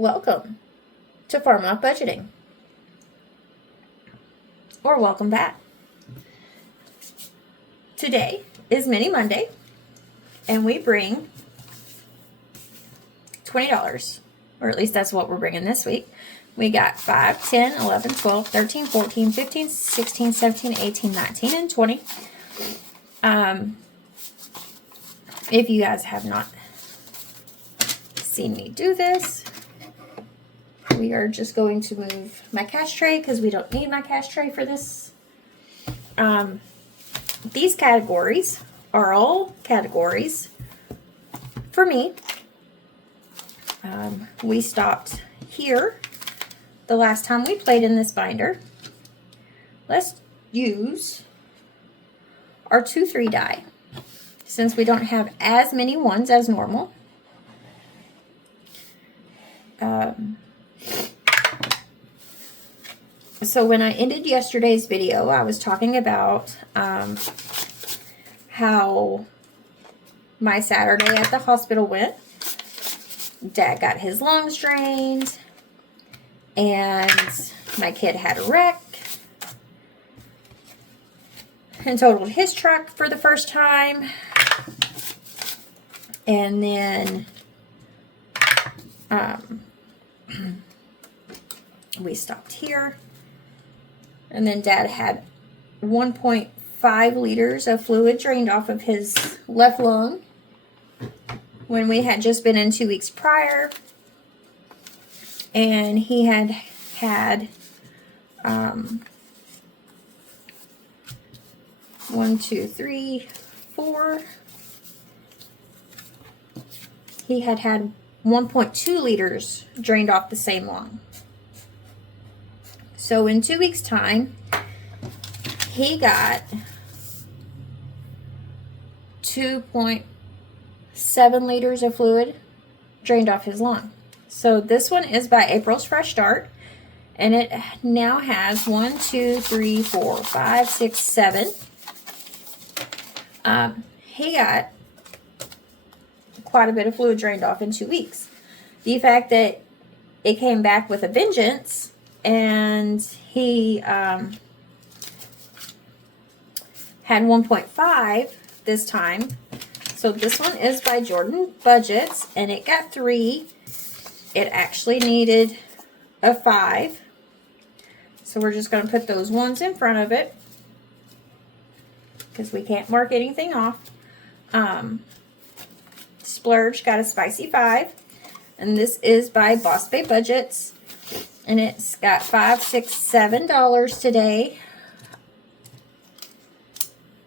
Welcome to Farm Life Budgeting, or welcome back. Today is Mini Monday, and we bring $20, or at least that's what we're bringing this week. We got 5, 10, 11, 12, 13, 14, 15, 16, 17, 18, 19, and 20. If you guys have not seen me do this, we are just going to move my cash tray because we don't need my cash tray for this. These categories are all categories for me. We stopped here the last time we played in this binder. Let's use our 2-3 die since we don't have as many ones as normal. So when I ended yesterday's video, I was talking about how my Saturday at the hospital went. Dad got his lungs drained, and my kid had a wreck and totaled his truck for the first time. And then we stopped here. And then Dad had 1.5 liters of fluid drained off of his left lung when we had just been in 2 weeks prior. And he had 1, 2, 3, 4. He had 1.2 liters drained off the same lung. So in 2 weeks' time, he got 2.7 liters of fluid drained off his lung. So this one is by April's Fresh Start, and it now has 1, 2, 3, 4, 5, 6, 7. He got quite a bit of fluid drained off in 2 weeks. The fact that it came back with a vengeance, and he had 1.5 this time. So this one is by Jordan Budgets, and it got 3. It actually needed a 5. So we're just going to put those ones in front of it because we can't mark anything off. Splurge got a spicy 5. And this is by Boss Babe Budgets. And it's got $5, $6, $7 today.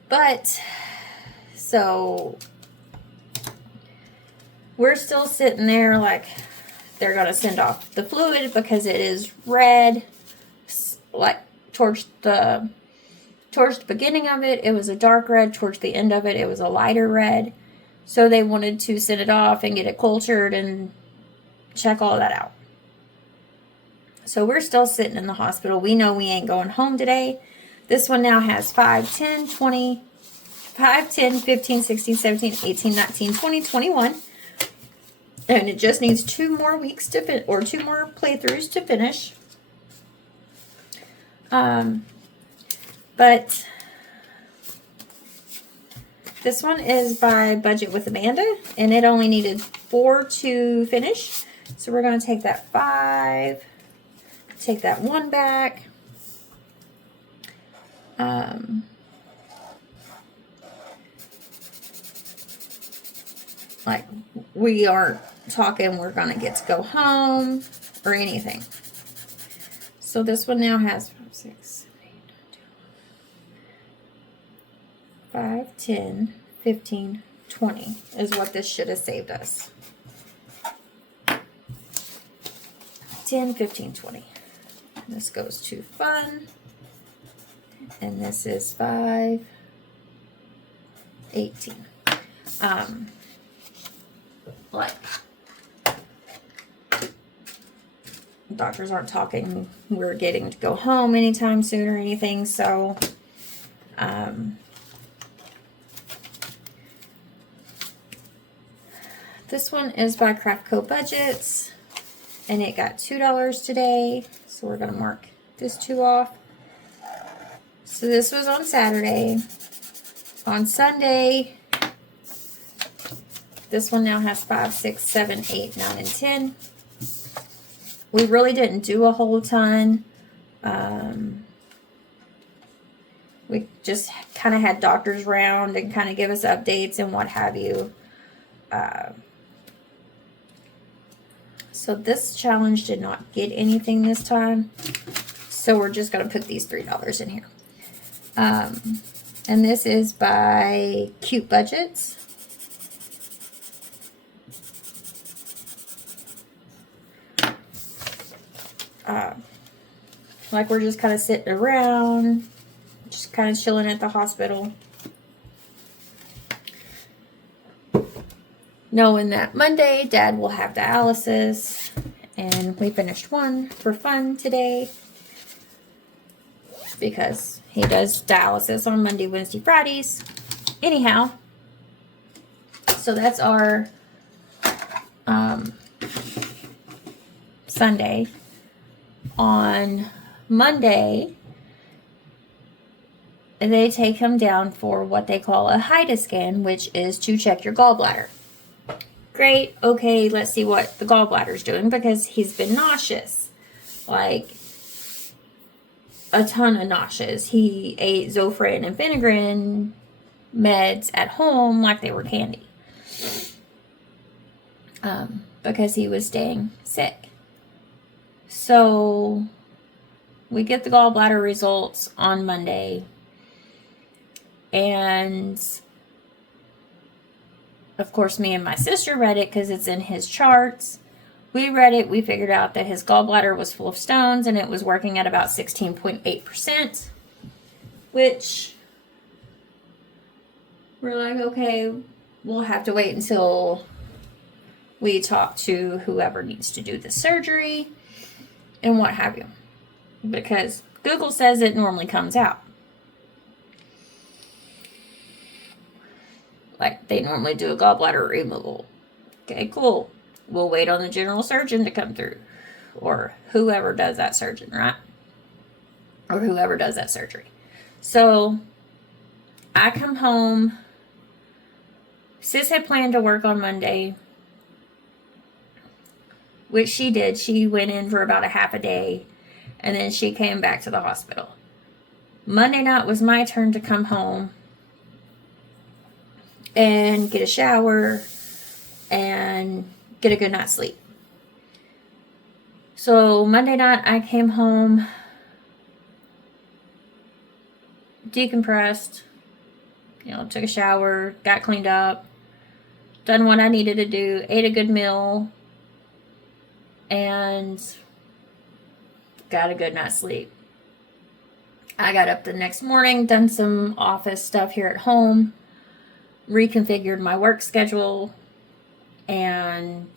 But, so, we're still sitting there like they're going to send off the fluid because it is red. Like, towards the beginning of it, it was a dark red. Towards the end of it, it was a lighter red. So they wanted to send it off and get it cultured and check all that out. So we're still sitting in the hospital. We know we ain't going home today. This one now has 5, 10, 20, 5, 10, 15, 16, 17, 18, 19, 20, 21. And it just needs 2 more weeks to fit, or 2 more playthroughs to finish. But this one is by Budget with Amanda, and it only needed 4 to finish. So we're going to take that 5, take that 1 back. Like, we aren't talking we're going to get to go home or anything. So this one now has 6, 5, 10, 15, 20 is what this should have saved us. 10, 15, 20. This goes to fun. And this is 5, 18. Like, doctors aren't talking we're getting to go home anytime soon or anything, so this one is by Craftco Budgets, and it got $2 today. So we're going to mark this 2 off. So this was on Saturday. On Sunday, this one now has 5, 6, 7, 8, 9, and 10. We really didn't do a whole ton. We just kind of had doctors round and kind of give us updates and what have you. So this challenge did not get anything this time. So we're just going to put these $3 in here. And this is by Cute Budgets. Like we're just kind of sitting around, just kind of chilling at the hospital, knowing that Monday Dad will have dialysis, and we finished one for fun today because he does dialysis on Monday, Wednesday, Fridays. Anyhow, so that's our Sunday. On Monday, they take him down for what they call a HIDA scan, which is to check your gallbladder. Great. Okay, let's see what the gallbladder's doing, because he's been nauseous. Like, a ton of nauseous. He ate Zofran and Phenergan meds at home like they were candy. Because he was staying sick. So we get the gallbladder results on Monday, and of course me and my sister read it because it's in his charts. We read it, we figured out that his gallbladder was full of stones and it was working at about 16.8%, which we're like, okay, we'll have to wait until we talk to whoever needs to do the surgery and what have you, because Google says it normally comes out. Like, they normally do a gallbladder removal. Okay, cool. We'll wait on the general surgeon to come through, or whoever does that surgeon, right? Or whoever does that surgery. So I come home. Sis had planned to work on Monday, which she did. She went in for about a half a day, and then she came back to the hospital. Monday night was my turn to come home and get a shower and get a good night's sleep. So Monday night I came home, decompressed, took a shower, got cleaned up, done what I needed to do, ate a good meal, and got a good night's sleep. I got up the next morning, done some office stuff here at home, reconfigured my work schedule, and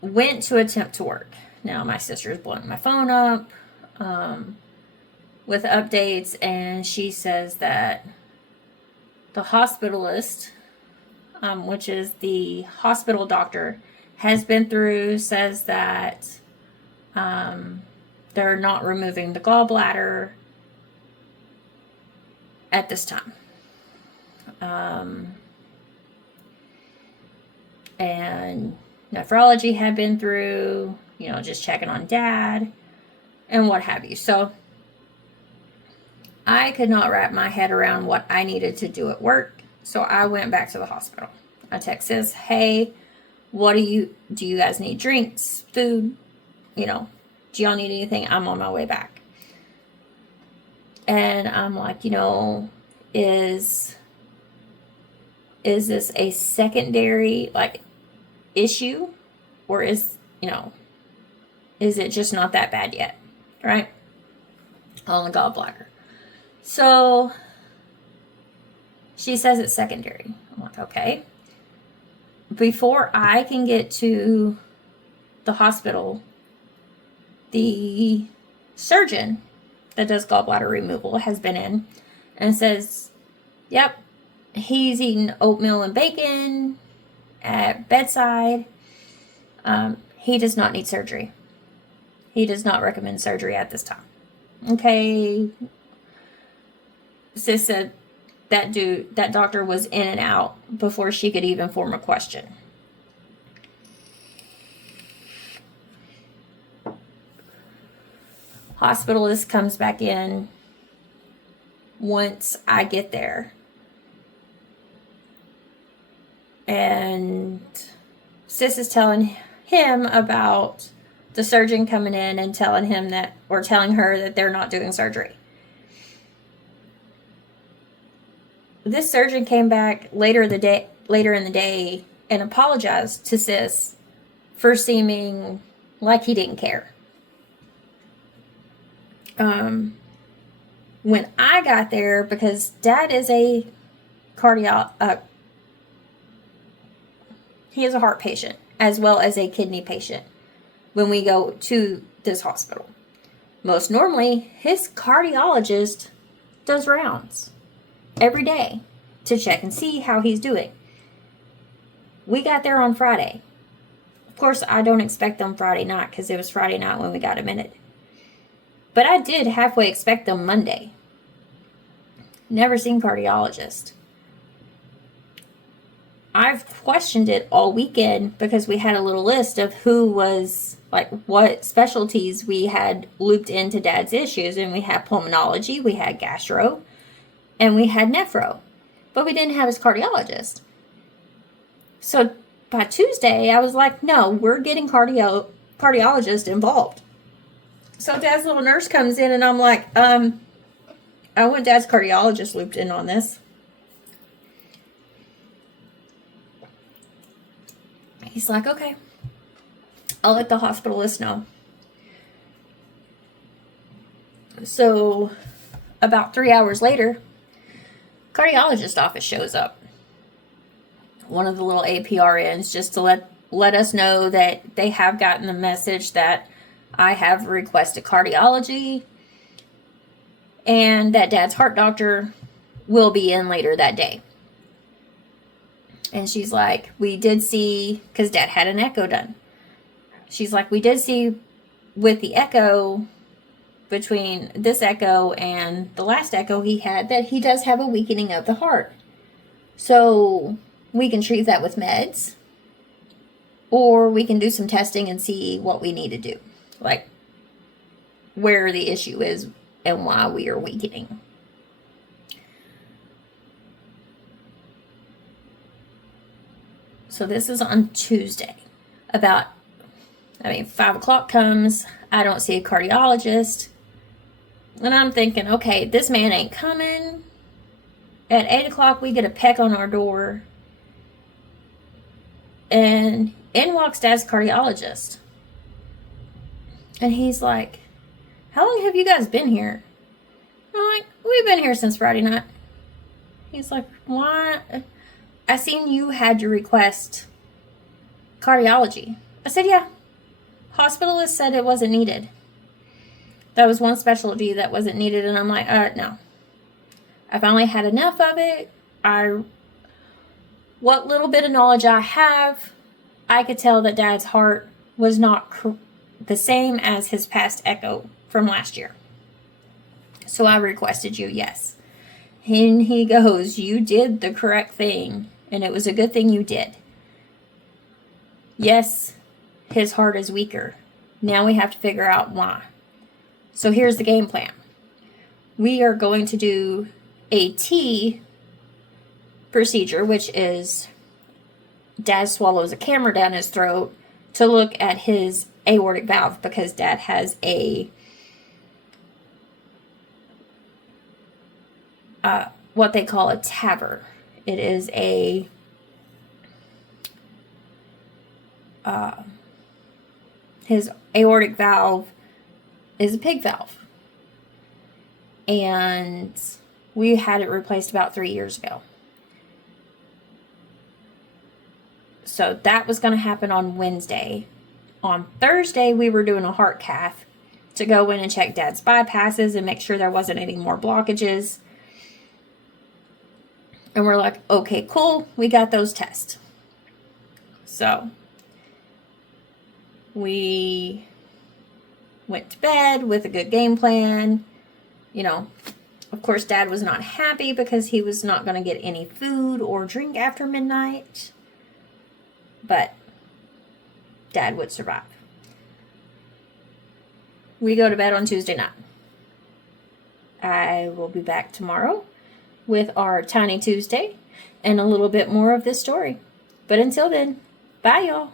went to attempt to work. Now my sister's blowing my phone up with updates, and she says that the hospitalist, which is the hospital doctor, has been through, says that they're not removing the gallbladder at this time. And nephrology had been through, just checking on Dad and what have you. So I could not wrap my head around what I needed to do at work. So I went back to the hospital. I texted Sis, hey, do you guys need drinks, food? Do y'all need anything? I'm on my way back. And I'm like, is this a secondary issue, or is it just not that bad yet, right? On the gallbladder. So she says it's secondary. I'm like, okay. Before I can get to the hospital, the surgeon that does gallbladder removal has been in and says, yep, he's eating oatmeal and bacon at bedside. he does not need surgery. He does not recommend surgery at this time. Okay. Sis said that doctor was in and out before she could even form a question. Hospitalist comes back in once I get there. And Sis is telling him about the surgeon coming in and telling her that they're not doing surgery. This surgeon came back later in the day and apologized to Sis for seeming like he didn't care. When I got there, because Dad is he is a heart patient as well as a kidney patient when we go to this hospital. Most normally, his cardiologist does rounds every day to check and see how he's doing. We got there on Friday. Of course, I don't expect them Friday night because it was Friday night when we got admitted. But I did halfway expect them Monday. Never seen cardiologist. I've questioned it all weekend because we had a little list of what specialties we had looped into Dad's issues. And we had pulmonology, we had gastro, and we had nephro. But we didn't have his cardiologist. So by Tuesday, I was like, no, we're getting cardiologist involved. So Dad's little nurse comes in and I'm like, I want Dad's cardiologist looped in on this. He's like, okay, I'll let the hospitalist know. So about 3 hours later, cardiologist office shows up. One of the little APRNs, just to let us know that they have gotten the message that I have requested cardiology and that Dad's heart doctor will be in later that day. And she's like, we did see, because Dad had an echo done. She's like, we did see with the echo, between this echo and the last echo he had, that he does have a weakening of the heart. So we can treat that with meds, or we can do some testing and see what we need to do. Like where the issue is and why we are weakening. So this is on Tuesday. 5 o'clock comes. I don't see a cardiologist. And I'm thinking, okay, this man ain't coming. At 8 o'clock, we get a peck on our door. And in walks Dad's cardiologist. And he's like, how long have you guys been here? I'm like, we've been here since Friday night. He's like, why? I seen you had to request cardiology. I said, yeah. Hospitalist said it wasn't needed. That was one specialty that wasn't needed. And I'm like, no. I finally had enough of it. What little bit of knowledge I have, I could tell that Dad's heart was not the same as his past echo from last year. So I requested you, yes. And he goes, you did the correct thing. And it was a good thing you did. Yes, his heart is weaker. Now we have to figure out why. So here's the game plan. We are going to do a T procedure, which is Dad swallows a camera down his throat to look at his aortic valve, because Dad has what they call a TAVR. It is his aortic valve is a pig valve. And we had it replaced about 3 years ago. So that was going to happen on Wednesday. On Thursday, we were doing a heart cath to go in and check Dad's bypasses and make sure there wasn't any more blockages. And we're like, okay, cool. We got those tests. So We went to bed with a good game plan. You know, of course, Dad was not happy because he was not going to get any food or drink after midnight. But Dad would survive. We go to bed on Tuesday night. I will be back tomorrow with our Tiny Tuesday and a little bit more of this story. But until then, bye y'all.